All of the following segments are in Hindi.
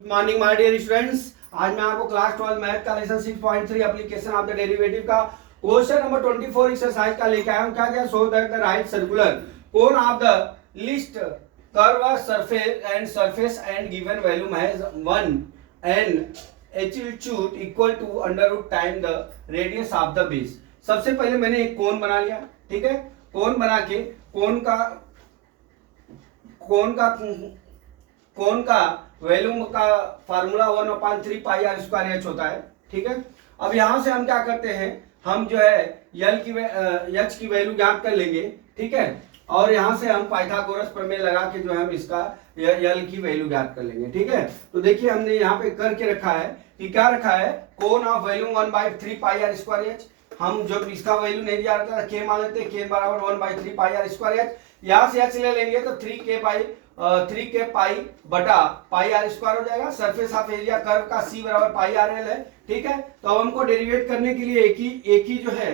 Good morning my dear students. आज मैं आपको क्लास 12 मैथ का lesson 6.3 application of the derivative का क्वेश्चन नंबर 24 एक्सरसाइज का लेके आया हूं। क्या क्या? So that the right circular cone of the least curve surface and given value has 1 and altitude equal to under root time the radius of the base. सबसे पहले मैंने एक कोन बना लिया, ठीक है। कोन बना के कोन का वैल्यू का formula 1/3 pi r square h होता है, ठीक है। अब यहां से हम क्या करते हैं, हम जो है एच की वैल्यू ज्ञात कर लेंगे, ठीक है। और यहां से हम पाइथागोरस प्रमेय लगा के जो है हम इसका यल की वैल्यू ज्ञात कर लेंगे, ठीक है। तो देखिए हमने यहाँ पे करके रखा है कि क्या रखा है, cone of value 1/3 pi r square h. हम जब इसका वैल्यू नहीं दिया रहता है के मान लेते हैं, के बराबर 1/3 पाई आर स्क्वायर एच। यहाँ से एच ले लेंगे तो 3 के पाई बटा पाई आर स्क्वायर हो जाएगा। सरफेस ऑफ एरिया कर्व का सी बराबर पाई आर एल है, ठीक है। तो अब हमको डेरिवेट करने के लिए एक ही जो है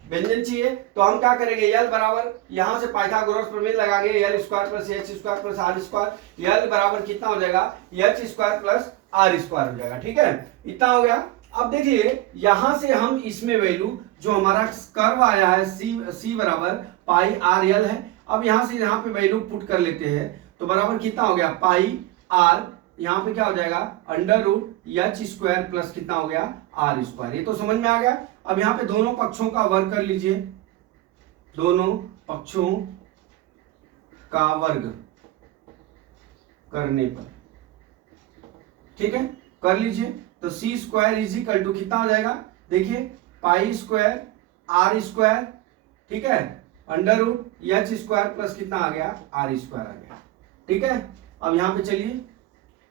व्यंजन चाहिए। तो हम क्या करेंगे, यल बराबर यहां से पाइथागोरस प्रमेय लगाएंगे, l square plus h square plus r square. L बराबर कितना हो जाएगा, h square plus r square हो जाएगा, ठीक है। इतना हो गया। अब देखिए यहां से हम इसमें वैल्यू जो हमारा कर्व आया है सी बराबर पाई आर एल है। अब यहां से यहां पे वैल्यू पुट कर लेते हैं तो बराबर कितना हो गया, पाई आर, यहां पे क्या हो जाएगा under root h square plus कितना हो गया आर स्क्वायर। ये तो समझ में आ गया। अब यहां पे दोनों पक्षों का वर्ग कर लीजिए, दोनों पक्षों का वर्ग करने पर, ठीक है, कर लीजिए। तो सी स्क्वायर इज इक्वल टू कितना हो जाएगा, देखिए पाई स्क्वायर आर स्क्वायर, ठीक है, under root h square plus कितना आ गया आर स्क्वायर आ गया, ठीक है। अब यहां पे चलिए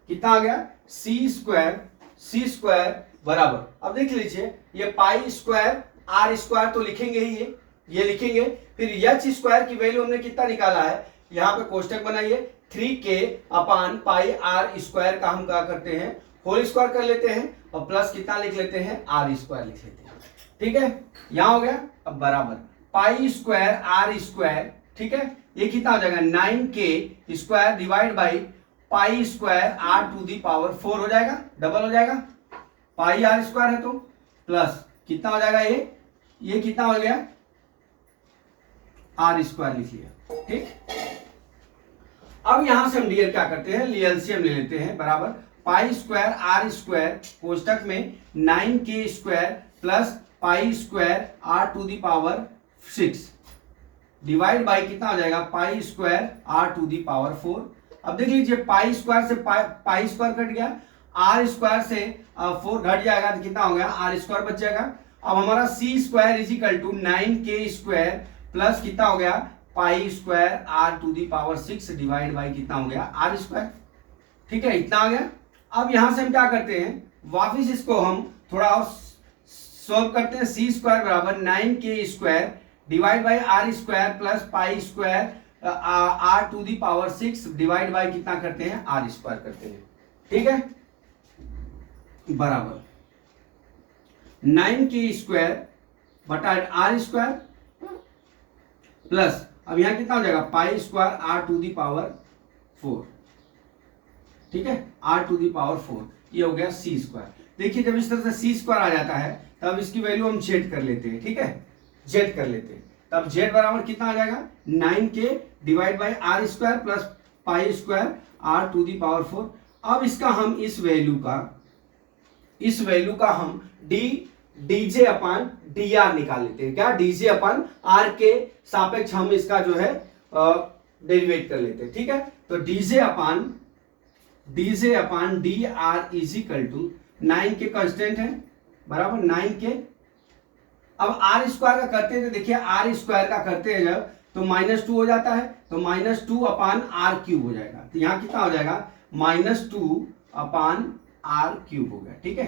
कितना आ गया, सी स्क्वायर बराबर, अब देख लीजिए ये पाई स्क्वायर आर स्क्वायर तो लिखेंगे ही, ये लिखेंगे। फिर एच स्क्वायर की वैल्यू हमने कितना निकाला है, यहां पे कोष्टक बनाइए, 3k अपान पाई आर स्क्वायर का हम क्या करते हैं होल स्क्वायर कर लेते हैं और प्लस कितना लिख लेते हैं आर स्क्वायर लिख लेते हैं, ठीक है। यहां हो गया। अब बराबर पाई स्क्वायर आर स्क्वायर, ठीक है, ये कितना हो जाएगा 9k square divide by pi square r to the power 4 हो जाएगा, डबल हो जाएगा, पाई आर स्क्वायर है तो प्लस कितना हो जाएगा ये कितना हो गया आर स्क्वायर लिख लिया, ठीक। अब यहां से हम डियर क्या करते हैं, एलसीएम ले लेते हैं, बराबर पाई स्क्वायर आर स्क्वायर कोष्टक में 9k square plus pi square r to the power 6 divide by कितना हो जाएगा pi square r to the power 4। अब देख लीजिए पाई स्क्वायर से पाई स्क्वायर कट गया, आर स्क्वायर से 4 घट जाएगा तो कितना हो गया आर स्क्वायर बच जाएगा। अब हमारा c square is equal to 9k square plus कितना हो गया pi square r to the power 6 divide by कितना हो गया आर स्क्वायर, ठीक है, इतना आ गया। अब यहां से हम क्या करते हैं, वापिस इसको हम थोड़ा और सॉल्व करते हैं। सी स्क्वायर बराबर 9k square divide by r square plus pi square r to the power 6 divide by कितना करते हैं आर स्क्वायर करते हैं, ठीक है, बराबर 9k स्क्वायर बटा आर स्क्वायर प्लस अब यहां कितना हो जाएगा pi square r to the power 4, ठीक है, आर टू दी पावर 4, ये हो गया सी स्क्वायर। देखिए जब इस तरह से सी स्क्वायर आ जाता है तब इसकी वैल्यू हम जेड कर लेते हैं, ठीक है, जेड कर लेते हैं। तब जेड बराबर कितना आ जाएगा 9k divide by r square plus pi square r to the power 4। अब इसका हम इस वैल्यू का हम डीजे अपान डी आर निकाल लेते हैं। क्या, डीजे अपान आर के सापेक्ष हम इसका जो है डेरिवेट कर लेते हैं, ठीक है। तो DJ upon D R is equal to 9k constant है बराबर 9k। अब आर स्क्वायर का करते हैं तो देखिए आर स्क्वायर का करते हैं जब तो -2 हो जाता है, तो -2 अपान आर क्यूब हो जाएगा। तो यहां कितना हो जाएगा -2 अपान आर क्यूब हो गया, ठीक है,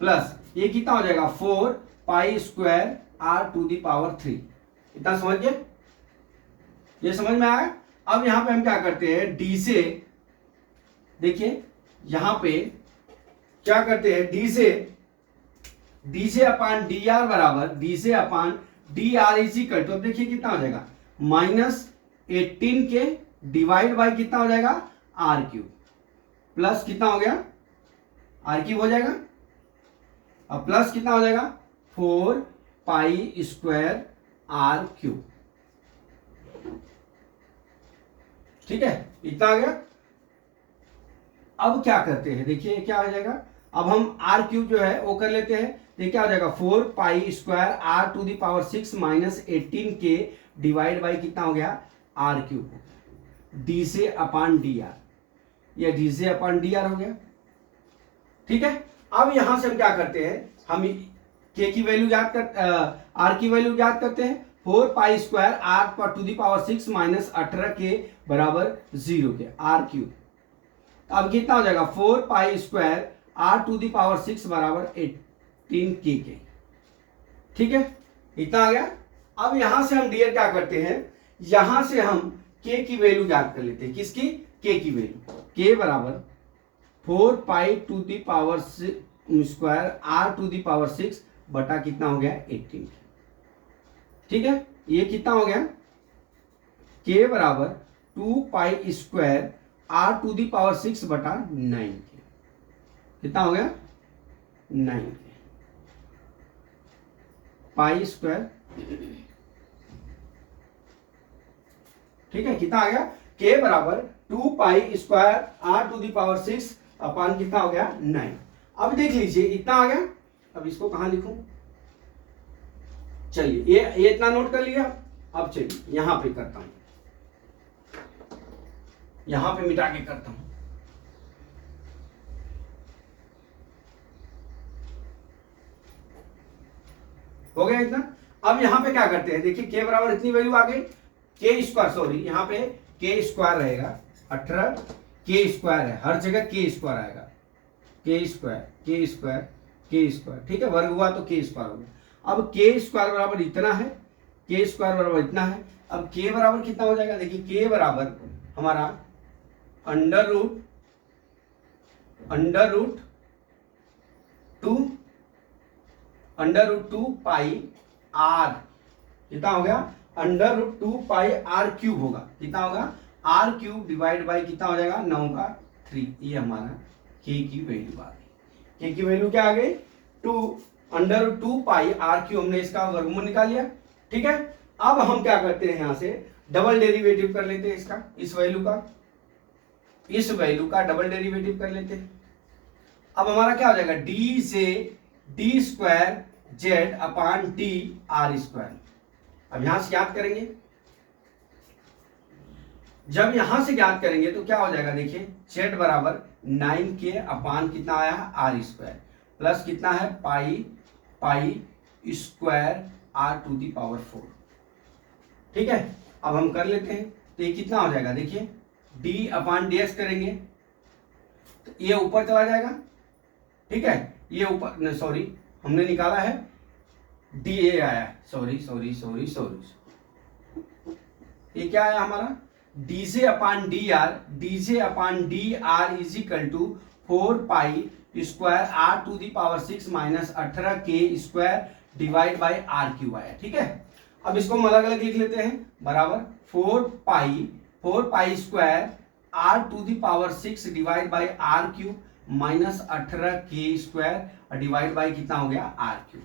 प्लस ये कितना हो जाएगा 4 pi square r to the power 3। इतना समझ गए, ये समझ में आया। अब यहां पे हम क्या करते हैं, डी से देखिए यहां पे क्या करते हैं, डीजे अपान डी आर बराबर DJ upon D R is equal to, अब देखिए कितना हो जाएगा -18k डिवाइड बाई कितना हो जाएगा आर क्यूब, प्लस कितना हो गया, आर क्यूब हो जाएगा। अब प्लस कितना हो जाएगा, 4 पाई स्क्वायर आर क्यूब। ठीक है, इतना आ गया। अब क्या करते हैं, देखिए क्या हो जाएगा, अब हम आर क्यूब जो है वो कर लेते हैं। ये क्या हो जाएगा, 4 pi square r to the power 6 minus 18 के डिवाइड बाई कितना हो गया, आर क्यूब, डी से अपान डी आर, या डी से अपान डी आर हो गया। ठीक है, अब यहां से हम क्या करते हैं, हम के की वैल्यू याद कर, आर की वैल्यू याद करते हैं। 4 पाई स्क्वायर आर पर टू दी पावर 6 माइनस 18 के बराबर 0 के, आर क्यूब। अब कितना हो जाएगा, 4 pi square r to the power 6 बराबर 18 के। ठीक है, इतना आ गया। अब यहां से हम डियर क्या करते हैं, यहां से हम के की वैल्यू याद कर लेते हैं। किसकी, के की वैल्यू, के बराबर 4 pi to the power square r to the power 6 बटा कितना हो गया, 18। ठीक है, ये कितना हो गया, के बराबर 2 pi square r to the power 6 बटा 9 के, कितना हो गया, 9 के पाई स्क्वायर। ठीक है, कितना आ गया, के बराबर 2 pi square r to the power 6 upon कितना हो गया, 9। अब देख लीजिए इतना आ गया। अब इसको कहां लिखूं, चलिए ये इतना नोट कर लिया। अब चलिए यहां पे करता हूं, यहां पे मिटा के करता हूं। हो गया इतना। अब यहां पे क्या करते हैं, देखिए के बराबर इतनी वैल्यू आ गई, के स्क्वायर, सॉरी यहां पे के स्क्वायर रहेगा, 18 के स्क्वायर है, हर जगह के स्क्वायर आएगा, के स्क्वायर के स्क्वायर के स्क्वायर। ठीक है, वर्ग हुआ तो के स्क्वायर हो गया। अब के स्क्वायर बराबर इतना है, के स्क्वायर बराबर इतना है। अब के बराबर कितना हो जाएगा, देखिए के बराबर हमारा under root two pi r, कितना हो गया, under root 2 pi r cube होगा, कितना होगा, आर क्यूब डिवाइड बाई कितना हो जाएगा, 9 का 3। ये हमारा के की वैल्यू आ गई। के की वैल्यू क्या आ गई, 2 under root 2 pi r cube, हमने इसका वर्गमूल निकाल लिया। ठीक है, अब हम क्या करते हैं, यहां से डबल डेरिवेटिव कर लेते हैं इसका, इस वैल्यू का डबल डेरिवेटिव कर लेते हैं। अब हमारा क्या हो जाएगा, डी से D square z upon D r square. अब यहां से ज्ञात करेंगे, जब यहां से ज्ञात करेंगे तो क्या हो जाएगा, देखिए जेड बराबर 9 के अपान कितना आया, आर स्क्वायर, प्लस कितना है, pi square r to the power 4। ठीक है, अब हम कर लेते हैं, तो ये कितना हो जाएगा, देखिए डी अपान डी एक्स करेंगे तो ये ऊपर चला जाएगा। ठीक है, ये ऊपर, सॉरी हमने निकाला है डी ए आया, सॉरी, ये क्या आया हमारा, D J upon D R is equal to 4 pi square r to the power 6 minus 18 के square divide by r cube आया। ठीक है, अब इसको हम अलग अलग लिख लेते हैं, बराबर 4 pi square r to the power 6 divide by r cube minus 18 के स्क्वायर डिवाइड बाई कितना हो गया, आर क्यूब।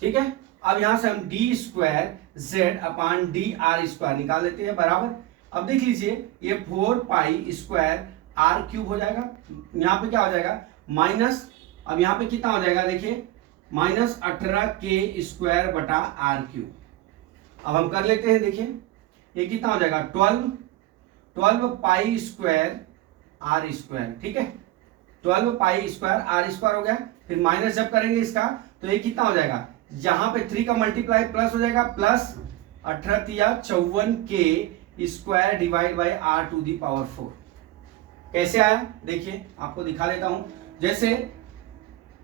ठीक है, अब यहां से हम D square z upon D r square निकाल लेते हैं, बराबर। अब देख लीजिए ये 4 पाई स्क्वायर आर क्यूब हो जाएगा, यहां पे क्या हो जाएगा, माइनस, अब यहां पे कितना हो जाएगा, देखिए माइनस 18 के स्क्वायर बटा आर क्यूब। अब हम कर लेते हैं, देखिए ये कितना हो जाएगा, 12 पाई स्क्वायर आर स्क्वायर। ठीक है, 12 पाई स्क्वायर आर स्क्वायर हो गया, फिर माइनस जब करेंगे इसका तो ये कितना हो जाएगा, यहां पे 3 का मल्टीप्लाई प्लस हो जाएगा, प्लस 18 54 के square divide by are to the power 4। कैसे आया, देखिए आपको दिखा देता हूं, जैसे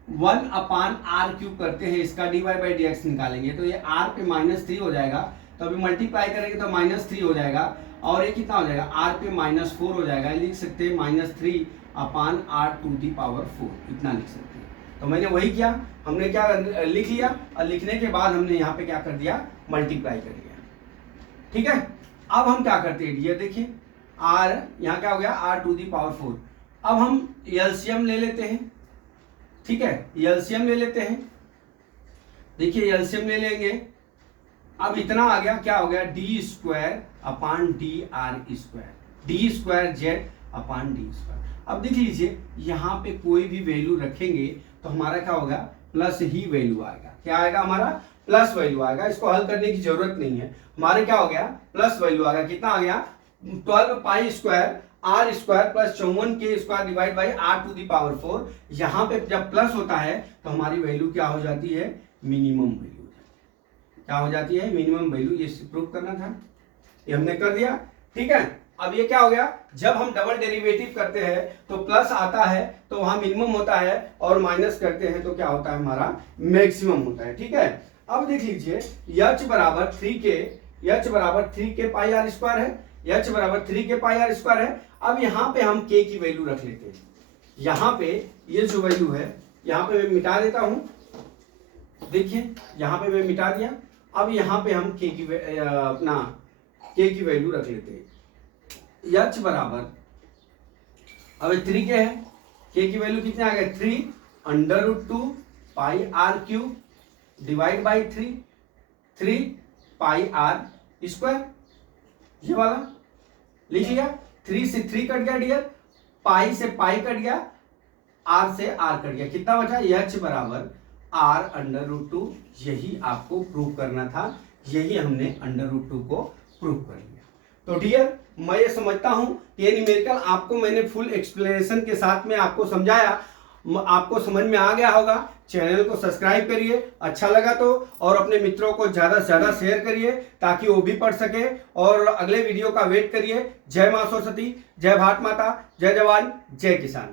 1 अपान आर क्यूब करते हैं, इसका D Y by D X निकालेंगे तो ये आर पे -3 हो जाएगा, तो अभी मल्टीप्लाई करेंगे तो -3 हो जाएगा, और ये कितना हो जाएगा, आर पे -4 हो जाएगा, लिख सकते हैं -3 upon R to the power 4, इतना लिख सकते हैं। तो मैंने वही किया, हमने क्या लिख लिया, और लिखने के बाद हमने यहाँ पे क्या कर दिया, मल्टीप्लाई कर दिया। ठीक है, अब हम क्या करते हैं, ये देखिए आर यहाँ क्या हो गया, आर टू दी पावर 4, अब हम एलसीएम ले लेते हैं, ठीक है, एलसीएम ले लेते हैं। देखिए एलसीएम ले लेंगे, अब इतना आ गया, क्या हो गया, d square upon D r square, d square z upon d square. अब देख लीजिए यहाँ पे कोई भी वैल्यू रखेंगे तो हमारा क्या होगा, प्लस ही वैल्यू आएगा। क्या आएगा, हमारा प्लस वैल्यू आएगा। इसको हल करने की जरूरत नहीं है, हमारे क्या हो गया, प्लस वैल्यू आ गया। कितना आ गया, 12 pi square are square plus 54 के square divide by are to the power 4। यहाँ पे जब प्लस होता है तो हमारी वैल्यू क्या हो जाती है, मिनिमम वैल्यू। क्या हो जाती है, मिनिमम वैल्यू। ये प्रूव करना था, ये हमने कर दिया, ठीक है। अब ये क्या हो गया, जब हम डबल डेरिवेटिव करते हैं तो प्लस आता है तो वहां मिनिमम होता है, और माइनस करते हैं तो क्या होता है, हमारा मैक्सिमम होता है, ठीक है। अब देख लीजिए h बराबर 3 के पाई आर स्क्वायर है, h बराबर 3 के पाई आर स्क्वायर है। अब यहाँ पे हम k की वैल्यू रख लेते हैं। यहाँ पे ये जो वैल्यू है, यहाँ पे मैं मिटा देता हूं, देखिए यहाँ पे मैं मिटा दिया। अब यहाँ पे हम k की वैल्यू रख लेते हैं। h बराबर, अब 3 के है, k की वैल्यू कितने आ गए, 3 √2 pi r cube divide by 3 pi r square. ये वाला लिखिएगा, 3 से 3 कट गया डियर, पाई से पाई कट गया, आर से आर कट गया, कितना बचा, h बराबर r √2। यही आपको प्रूव करना था, यही हमने √2 को प्रूव कर लिया। तो डियर मैं ये समझता हूं कि ये न्यूमेरिकल आपको मैंने फुल एक्सप्लेनेशन के साथ में आपको समझाया, आपको समझ में आ गया होगा। चैनल को सब्सक्राइब करिए, अच्छा लगा तो, और अपने मित्रों को ज़्यादा से ज़्यादा शेयर करिए ताकि वो भी पढ़ सके, और अगले वीडियो का वेट करिए। जय मां सरस्वती, जय भारत माता, जय जवान, जय किसान।